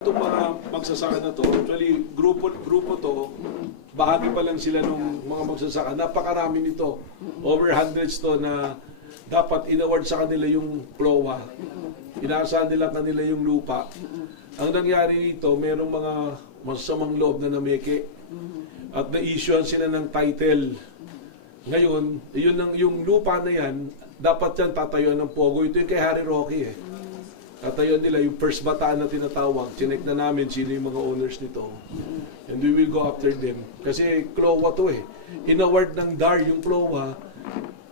Itong mga magsasaka na to, actually grupo to, bahagi pa lang sila ng mga magsasaka. Napakarami nito. Over hundreds to na dapat inaward sa kanila yung PLOA. Inaasahan nila kanila yung lupa. Ang nangyari nito, merong mga masasamang loob na nameke. At na-issuean sila ng title. Ngayon, yung lupa na yan, dapat yan tatayuan ng Pogo. Ito yung kay Harry Roque eh. Tatayuan nila yung first bataan na tinatawag. Chinek na namin sino yung mga owners nito. And we will go after them. Kasi CLOA to eh. Inaward ng DAR yung CLOA.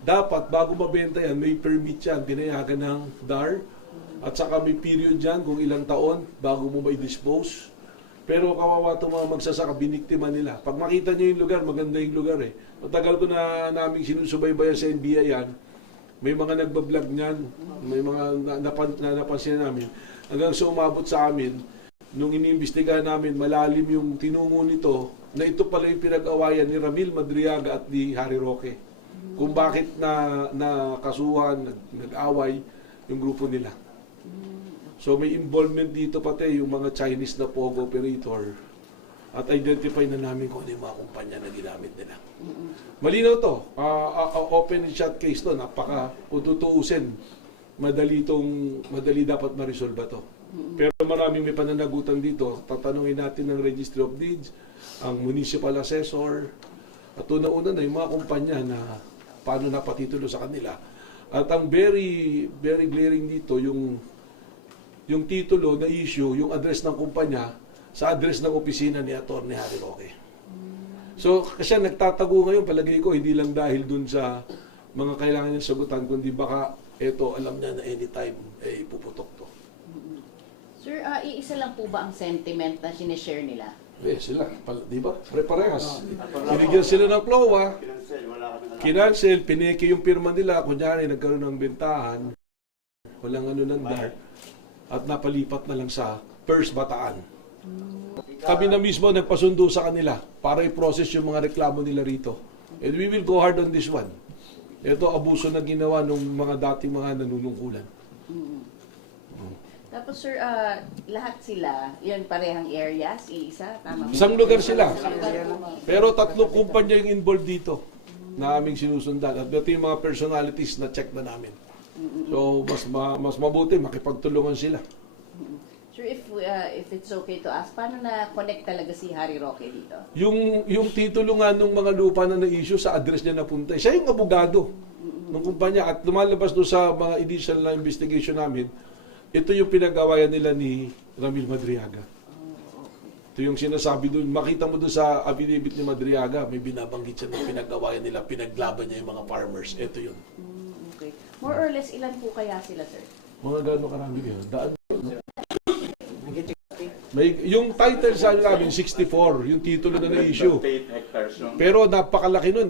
Dapat bago mabenta yan, may permit yan. Pinayagan ng DAR. At saka may period yan kung ilang taon bago mo ma-dispose. Pero kawawa itong mga magsasaka, biniktima nila. Pag makita nyo yung lugar, maganda yung lugar eh. Matagal ko na naming sinusubaybayan sa NBI yan. May mga nagbablog niyan, may mga napansin namin. Hanggang sa umabot sa amin, nung iniimbestigahan namin, malalim yung tinungo nito, na ito pala yung pinag-awayan ni Ramil Madriaga at ni Harry Roque. Kung bakit nakasuhan, nag-away yung grupo nila. So may involvement dito pati yung mga Chinese na Pogo operator. At identify na namin kung ano yung mga kumpanya na ginamit nila. Malinaw to. Open and shut case to. Kung tutuusin, madali dapat ma-resolve to. Pero maraming may pananagutan dito. Tatanungin natin ng Registry of Deeds, ang Municipal Assessor, at una-una na yung mga kumpanya na paano napatitulo sa kanila. At ang very, very glaring dito, yung titulo na issue, yung address ng kumpanya, sa address ng opisina ni Atty. Harry Roque. So, kasi nagtatago ngayon, palagay ko, hindi lang dahil dun sa mga kailangan niyang sagutan, kundi baka, eto, alam niya na anytime, puputok to. Sir, iisa lang po ba ang sentiment na sinishare nila? Sila, di ba? Pare-parehas. Binigyan sila ng PLOA, kinancel, pineke yung pirma nila, kunyari, nagkaroon ng bentahan, walang ano ng DAR, at napalipat na lang sa first bataan. Kami na mismo nagpasundo sa kanila para i-process yung mga reklamo nila rito. And we will go hard on this one. Ito, abuso na ginawa ng mga dating mga nanunungkulan. Tapos sir, lahat sila, yun parehang areas, iisa, tama ba? Isang lugar sila. Pero tatlong kumpanya yung involved dito na aming sinusundan. At ito yung mga personalities na check na namin. So, mas mabuti, makipagtulungan sila. Sir, if it's okay to ask, paano na-connect talaga si Harry Roque dito? Yung titulo nga ng mga lupa na na-issue sa address niya napunta, siya yung abogado ng kumpanya at lumalabas doon sa mga initial na investigation namin, ito yung pinag-awayan nila ni Ramil Madriaga. Ito yung sinasabi doon, makita mo doon sa affidavit ni Madriaga, may binabanggit siya na pinag-awayan nila, pinaglaban niya yung mga farmers. Ito yun. Okay. More or less, ilan po kaya sila, sir? Mga gano'ng karami yun. Yung title sa namin, 64, yung titulo na na-issue. Pero napakalaki nun.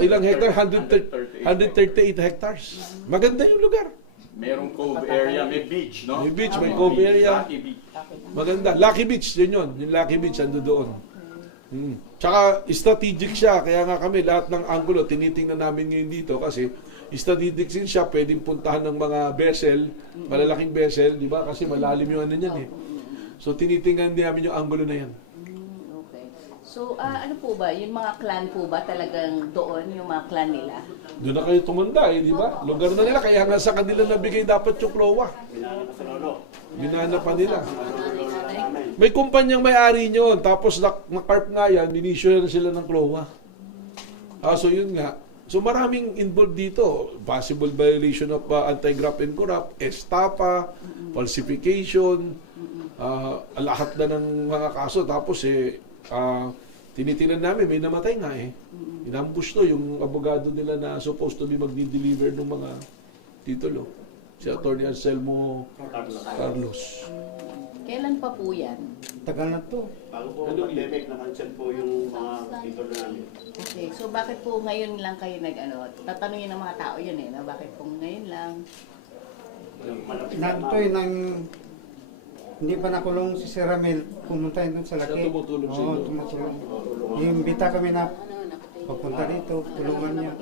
Ilang hectare? 138 hectares. Maganda yung lugar. Merong cove area, may beach, no? May beach, may cove area. Lucky Beach. Maganda. Lucky Beach, yun. Yung Lucky Beach, ando doon. Tsaka strategic siya. Kaya nga kami, lahat ng angulo, tinitingnan namin ngayon dito kasi strategic din siya. Pwedeng puntahan ng mga vessel, malalaking vessel, di ba? Kasi malalim yung ano niyan eh. So, tinitingnan din namin yung angulo na yan. Okay. So, ano po ba? Yung mga clan po ba talagang doon, yung mga clan nila? Doon na kayo tumanda eh, di ba? Lugar na nila, kaya nga sa kanila nabigay dapat yung PLOA. Binana pa nila. May kumpanyang may-ari nyo, tapos na-carp nga yan, inisyo na sila ng PLOA. So yun nga. So maraming involved dito. Possible violation of anti-graft and corrupt, estafa, falsification, lahat na ng mga kaso. Tapos tinitinan namin, may namatay nga eh. Inambush to yung abogado nila na supposed to be magdi-deliver ng mga titulo. Si Atty. Anselmo Carlos. Kailan pa po yan? Tagal na to. Bago po ang pandemic, na-cancel po yung mga titulo namin. Okay, so bakit po ngayon lang kayo tatanungin ng mga tao yun eh, na bakit po ngayon lang? Hindi pa nakulong si Sir Ramil, pumunta yun doon sa laki. Siya tumutulong sa inyo? Tumutulong. Imbita kami na papunta dito, tulungan niya.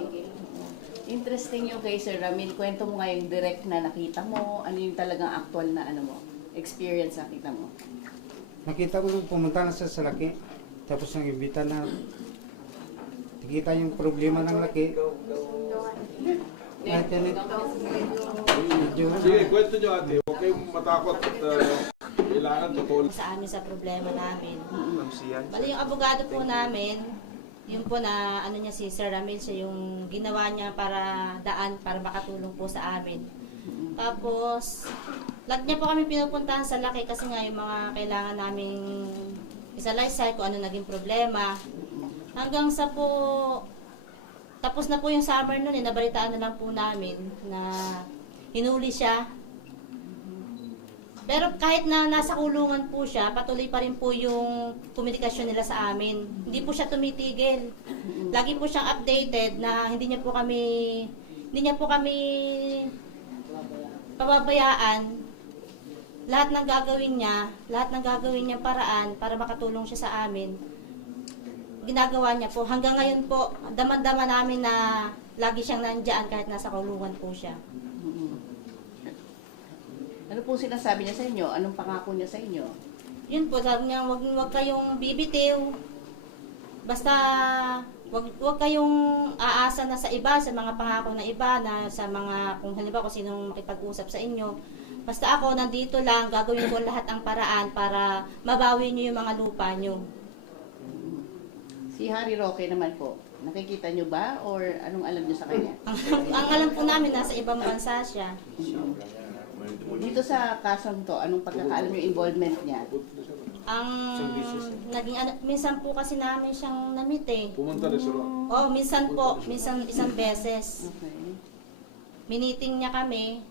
Interesting yung kay Sir Ramil. Kwento mo nga yung direct na nakita mo, ano yung talagang actual na ano mo, experience nakita mo? Nakita ko nung pumunta na sa laki, tapos nang imbita na, nakita yung problema ng laki. Kahit yan medyo, Sige, kwento nyo ate. Huwag kayong matakot at kailangan totoo. sa amin sa problema namin. Bali yung abogado po namin, yun po na ano niya si Sir Ramil, siya yung ginawa niya para daan para makatulong po sa amin. Tapos lahat niya po kami pinupuntahan sa laki kasi nga yung mga kailangan naming isalaysay kung ano naging problema. Hanggang sa po tapos na po yung summer noon, nabalitaan na lang po namin na hinuli siya. Pero kahit na nasa kulungan po siya, patuloy pa rin po yung komunikasyon nila sa amin. Hindi po siya tumitigil. Lagi po siyang updated na hindi niya po kami pababayaan. Lahat ng gagawin niya paraan para makatulong siya sa amin. Ginagawa niya po. Hanggang ngayon po, daman-dama namin na lagi siyang nandiyan kahit nasa kulungan po siya. Ano po sinasabi niya sa inyo? Anong pangako niya sa inyo? Yun po, sabi niya, wag kayong bibitiw. Basta, wag kayong aasa na sa iba, sa mga pangako na iba, na sa mga, kung halimbawa kung sinong makipag-usap sa inyo. Basta ako, nandito lang, gagawin ko lahat ang paraan para mabawi niyo yung mga lupa niyo. Si Harry Roque naman po, nakikita niyo ba? Or anong alam niyo sa kanya? Ang alam po namin, nasa ibang bansa siya. Dito sa kasong to, anong pagkakaalam niyo involvement niya? Ang naging minsan po kasi namin siyang namit eh. Pumunta rin sa Oh, minsan isang beses. Okay. Miniting niya kami.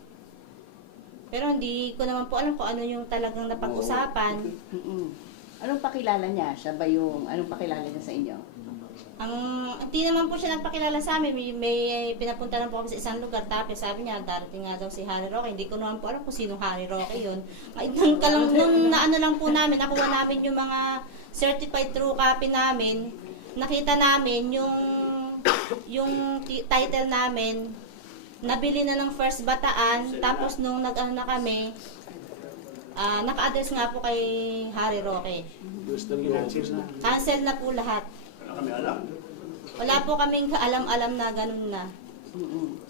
Pero hindi ko naman po alam kung ano yung talagang napag-usapan. Anong pakilala niya? Siya ba yung, anong pakilala niya sa inyo? Hindi naman po siya nagpakilala sa amin. May pinapunta na po kami sa isang lugar. Tapos sabi niya, darating nga daw si Harry Roque. Hindi ko naman po alam kung sinong Harry Roque yun. Nung naano lang po namin, nakuha namin yung mga certified true copy namin. Nakita namin yung title namin. Nabili na ng First Bataan. Tapos nung nag-ano na kami, naka-address nga po kay Harry Roque. Cancel na po lahat. Wala po kaming kaalam-alam na ganun na.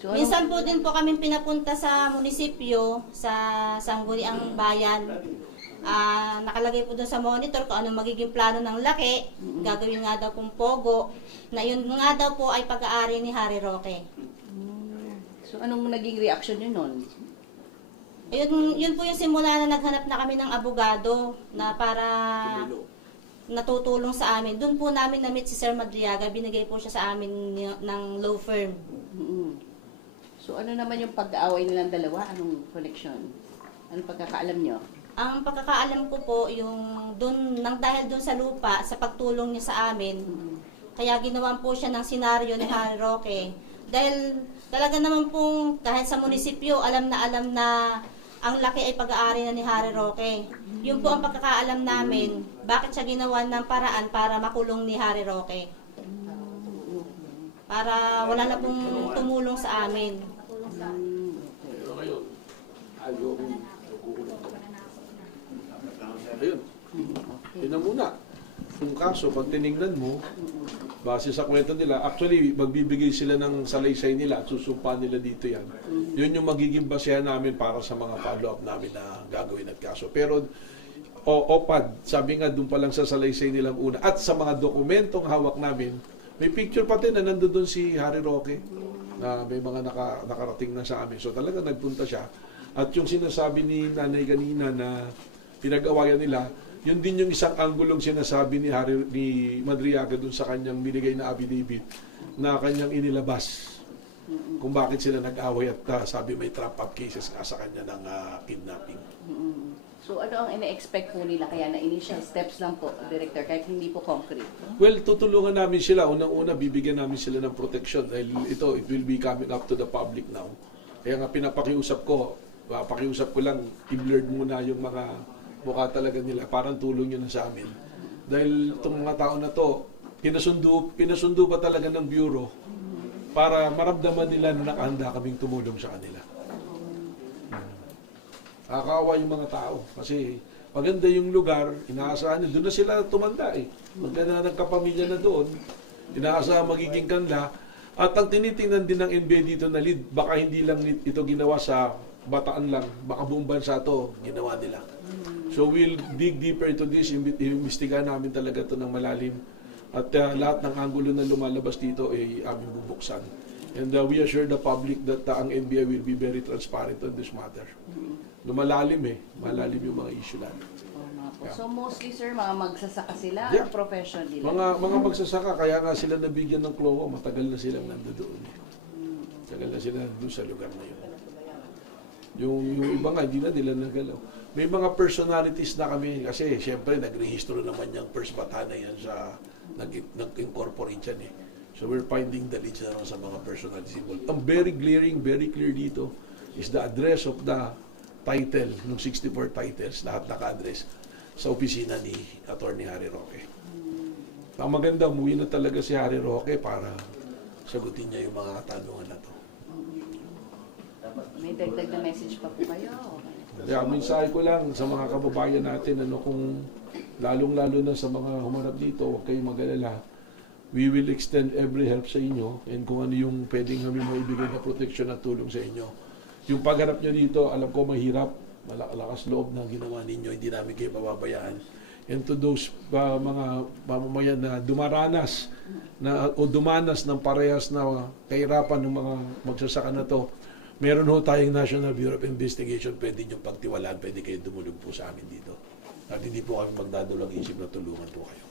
So, Minsan po din po kami pinapunta sa munisipyo, sa Sangguniang Bayan. Nakalagay po doon sa monitor kung anong magiging plano ng laki. Gagawin nga daw pong pogo. Na yun nga daw po ay pag-aari ni Harry Roque. so anong naging reaction niyo nun? Yun po yung simula na naghanap na kami ng abogado na para natutulong sa amin. Doon po namin na-meet si Sir Madriaga. Binigay po siya sa amin ng law firm. So ano naman yung pag-aaway nilang dalawa? Anong connection? Anong pagkakaalam niyo? Ang pagkakaalam ko po, yung dahil doon sa lupa, sa pagtulong niya sa amin, kaya ginawan po siya ng senaryo ni Harry Roque. Dahil talaga naman pong, kahit sa munisipyo, alam na ang laki ay pag-aari na ni Harry Roque. Yun po ang pagkakaalam namin, bakit siya ginawa ng paraan para makulong ni Harry Roque. Para wala na pong tumulong sa amin. Pero ngayon, ayaw kong magkukulong. Ayun. Yun na muna. Yung kaso, pag tinignan mo, base sa kwento nila, actually, magbibigay sila ng salaysay nila at susumpa nila dito yan. Yun yung magiging basehan namin para sa mga follow-up namin na gagawin at kaso. Pero, OPAD, sabi nga doon pa lang sa salaysay nilang una, at sa mga dokumentong hawak namin, may picture pati na nandoon si Harry Roque na may mga nakarating na sa amin. So talaga nagpunta siya. At yung sinasabi ni Nanay kanina na pinag-awayan nila, yun din yung isang anggulong sinasabi ni Madriaga dun sa kanyang binigay na affidavit na kanyang inilabas kung bakit sila nag-away at sabi may trap-up cases nga sa kanya ng kidnapping. So ano ang ine-expect po nila? Kaya na initial steps lang po, Director, kahit hindi po concrete. Well, tutulungan namin sila. Unang-una, bibigyan namin sila ng protection dahil ito, it will be coming up to the public now. Kaya nga pinapakiusap ko lang, i-blurred muna yung mga mukha talaga nila. Parang tulong yun na sa amin. Dahil itong mga tao na to, pinasundo pa talaga ng Bureau para maramdaman nila na nakahanda kaming tumulong sa kanila. Nakakaawa yung mga tao. Kasi maganda yung lugar, inaasahan nyo. Doon na sila tumanda eh. Maganda na nagkapamilya na doon. Inaasahan magiging kanla. At ang tinitingnan din ng NBA dito na lead, baka hindi lang ito ginawa sa Bataan lang, baka buong bansa ito ginawa nila. So we'll dig deeper into this, imbestigahan namin talaga ito ng malalim. At lahat ng angulo na lumalabas dito ay aming bubuksan. And we assure the public that ang NBI will be very transparent on this matter. Lumalalim malalim yung mga issue natin. Yeah. So mostly sir, mga magsasaka sila, Yeah. ang profession nila. Mga magsasaka, kaya nga sila nabigyan ng CLOA, matagal na silang nandoon. Matagal na sila doon sa lugar na yun. Yung iba nga, hindi na nila nagalaw. May mga personalities na kami, kasi syempre nagrehistro naman yung First Batana yan sa, nag-incorporate yan eh. So we're finding the leads na sa mga personalities involved. Ang very glaring, very clear dito is the address of the title, ng 64 titles, lahat naka-address sa opisina ni Atty. Harry Roque. Ang maganda, umuwi na talaga si Harry Roque para sagutin niya yung mga katanungan na to. May dagdag na message pa po kayo? Kaya mensahe ko lang sa mga kababayan natin, kung lalong-lalo na sa mga humarap dito, huwag kayong mag-alala. We will extend every help sa inyo and kung ano yung pwedeng kami maibigay na protection at tulong sa inyo. Yung pagharap nyo dito, alam ko mahirap, malakas loob na ginawa ninyo, hindi namin kayo pababayaan. And to those mga mamamayan na dumaranas o dumanas ng parehas na kahirapan ng mga magsasaka na to, meron ho tayong National Bureau of Investigation, pwede nyo pagtiwalaan, pwede kayo dumulog po sa amin dito. At hindi po kami magdadalang isip na tulungan po kayo.